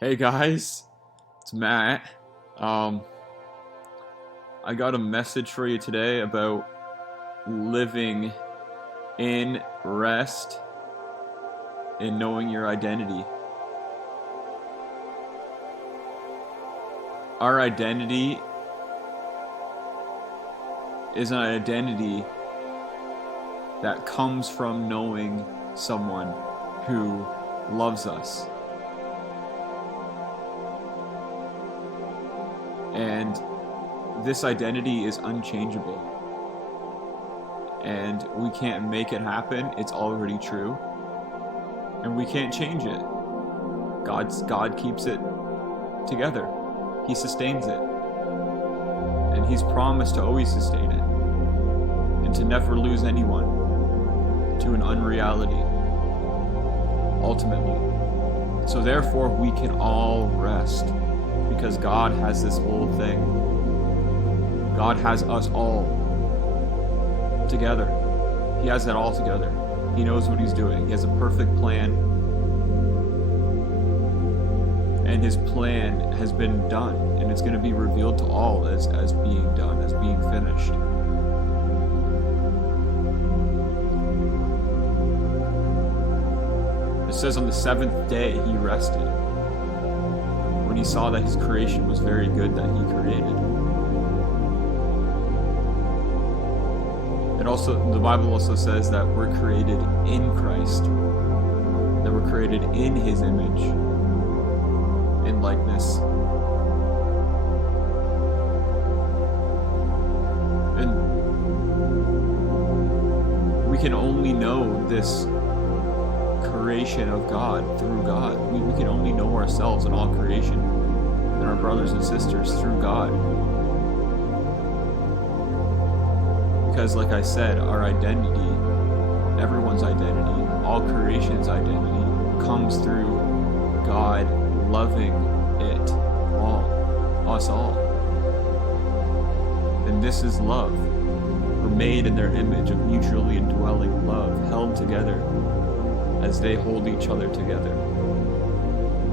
Hey guys, it's Matt. Um, I got a message for you today about living in rest and knowing your identity. Our identity is an identity that comes from knowing someone who loves us. And this identity is unchangeable. And we can't make it happen. It's already true. And we can't change it. God keeps it together. He sustains it. And He's promised to always sustain it. And to never lose anyone to an unreality. Ultimately. So therefore we can all rest. Because God has this whole thing. God has us all together. He has that all together. He knows what He's doing. He has a perfect plan. And His plan has been done. And it's going to be revealed to all as being done, as being finished. It says on the seventh day He rested. When He saw that His creation was very good that He created. The Bible also says that we're created in Christ, that we're created in His image and likeness. And we can only know this creation of God through God. We can only know ourselves and all creation and our brothers and sisters through God. Because like I said, our identity, everyone's identity, all creation's identity comes through God loving it all, us all. And this is love. We're made in their image of mutually indwelling love, held together as they hold each other together.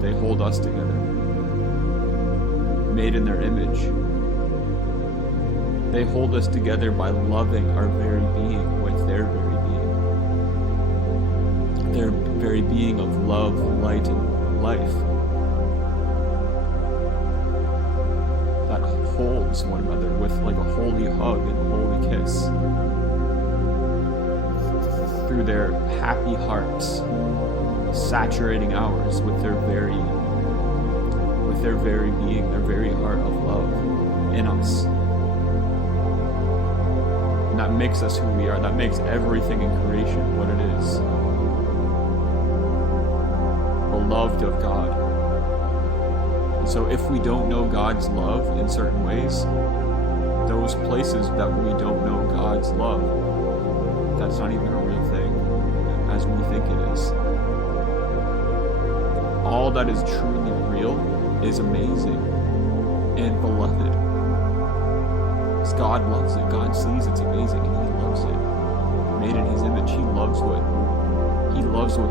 They hold us together. Made in their image. They hold us together by loving our very being with their very being. Their very being of love, light, and life. That holds one another with like a holy hug and a holy kiss. Through their happy hearts, saturating ours with their very being, their very heart of love in us. And that makes us who we are. That makes everything in creation what it is. Beloved of God. And so if we don't know God's love in certain ways, those places that we don't know God's love, that's not even a real thing as we think it is. All that is truly real is amazing and beloved. Because God loves it. God sees it's amazing and He loves it. Made in His image, He loves what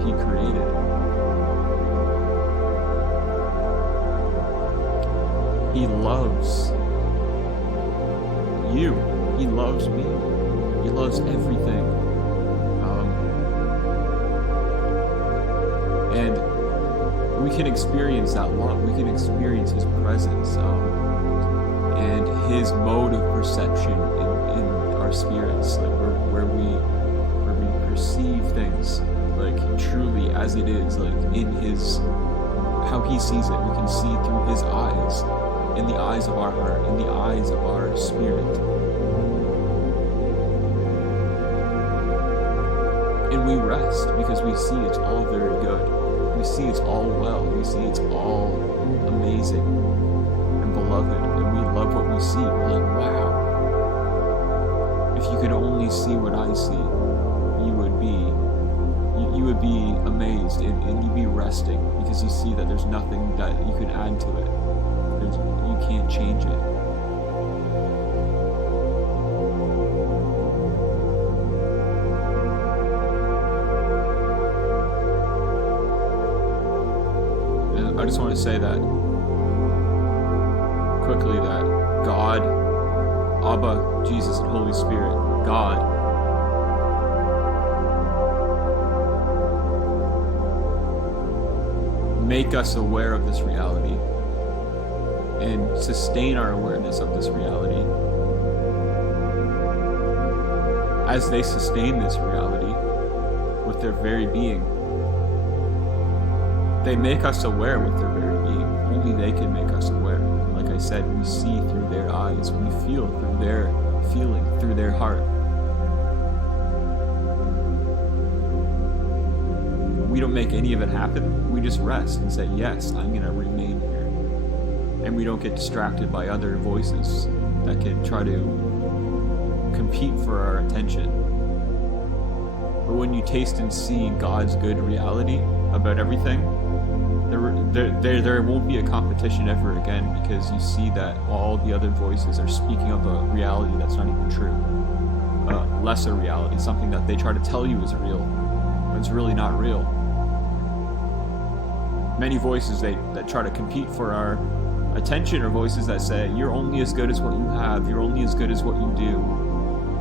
He created. He loves you. He loves me. He loves everything. And we can experience that love. We can experience His presence and His mode of perception in our spirits, like where we perceive things like truly as it is, like in His, how He sees it. We can see through His eyes, in the eyes of our heart, in the eyes of our spirit. And we rest because we see it's all very good. We see it's all well. We see it's all amazing and beloved. And we love what we see. We're like, wow. If you could only see what I see, you would be amazed and you'd be resting because you see that there's nothing that you can add to it. You can't change it. just want to say that quickly, that God, Abba, Jesus, and Holy Spirit, God, make us aware of this reality and sustain our awareness of this reality. As they sustain this reality with their very being, they make us aware with their very being. Only they can make us aware. Like I said, we see through their eyes, we feel through their feeling, through their heart. We don't make any of it happen. We just rest and say, yes, I'm going to remain here. And we don't get distracted by other voices that can try to compete for our attention. But when you taste and see God's good reality about everything, there won't be a competition ever again, because you see that all the other voices are speaking of a reality that's not even true. Lesser reality, something that they try to tell you is real, but it's really not real. Many voices that try to compete for our attention are voices that say, you're only as good as what you have, you're only as good as what you do,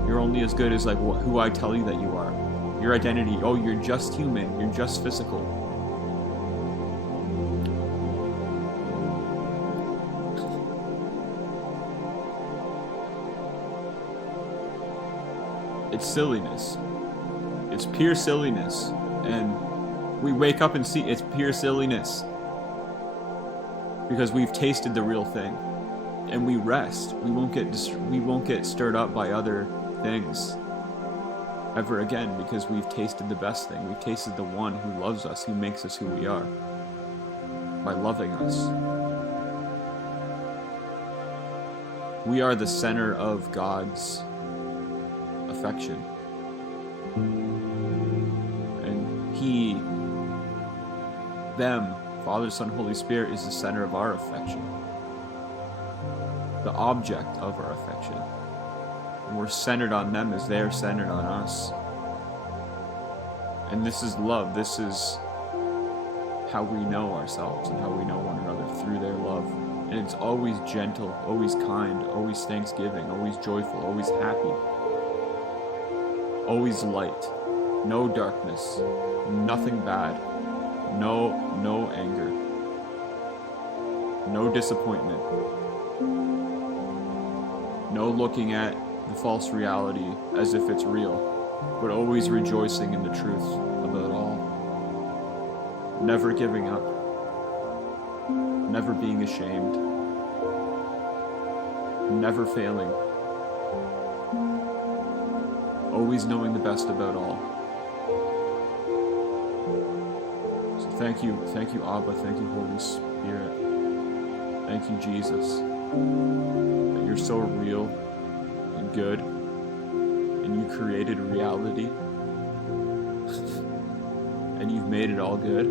you're only as good as who I tell you that you are. Your identity, oh, you're just human, you're just physical. It's silliness. It's pure silliness. And we wake up and see it's pure silliness. Because we've tasted the real thing. And we rest. We won't get stirred up by other things ever again, because we've tasted the best thing. We've tasted the one who loves us, who makes us who we are, by loving us. We are the center of God's affection. And He, them, Father, Son, Holy Spirit, is the center of our affection. The object of our affection. And we're centered on them as they're centered on us. And this is love. This is how we know ourselves and how we know one another, through their love. And it's always gentle, always kind, always thanksgiving, always joyful, always happy, always light, no darkness, nothing bad, no anger, no disappointment, no looking at the false reality as if it's real, but always rejoicing in the truth of it all. Never giving up, never being ashamed, never failing, always knowing the best about all. So thank you, Abba, thank you, Holy Spirit, thank you, Jesus, that you're so real and good, and you created reality, and you've made it all good.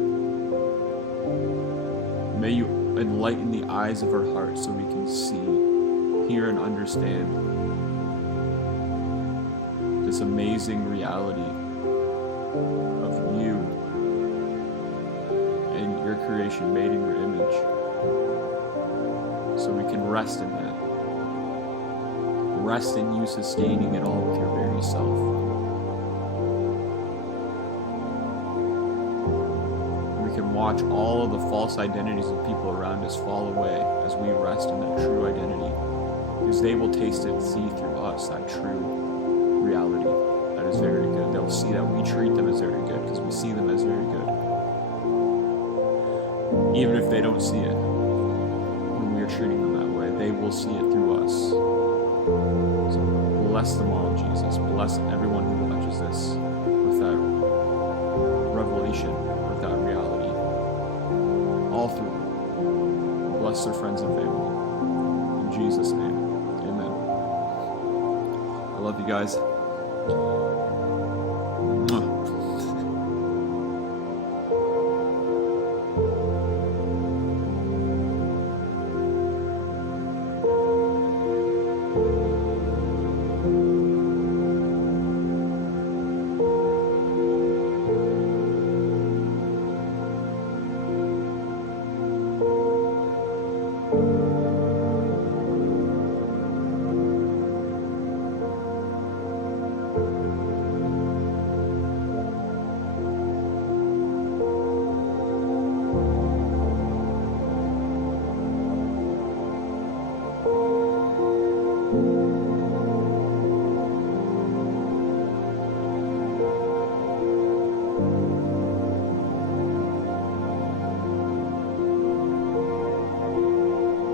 May you enlighten the eyes of our hearts so we can see, hear, and understand this amazing reality of you and your creation made in your image, so we can rest in that. Rest in you sustaining it all with your very self. We can watch all of the false identities of people around us fall away as we rest in that true identity, because they will taste it and see through us that true reality that is very good. They'll see that we treat them as very good because we see them as very good, even if they don't see it when we are treating them that way. They will see it through us. So bless them all, Jesus. Bless everyone who watches this with that revelation, with that reality, all through it. Bless their friends and family. In Jesus' name, amen. I love you guys.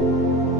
you.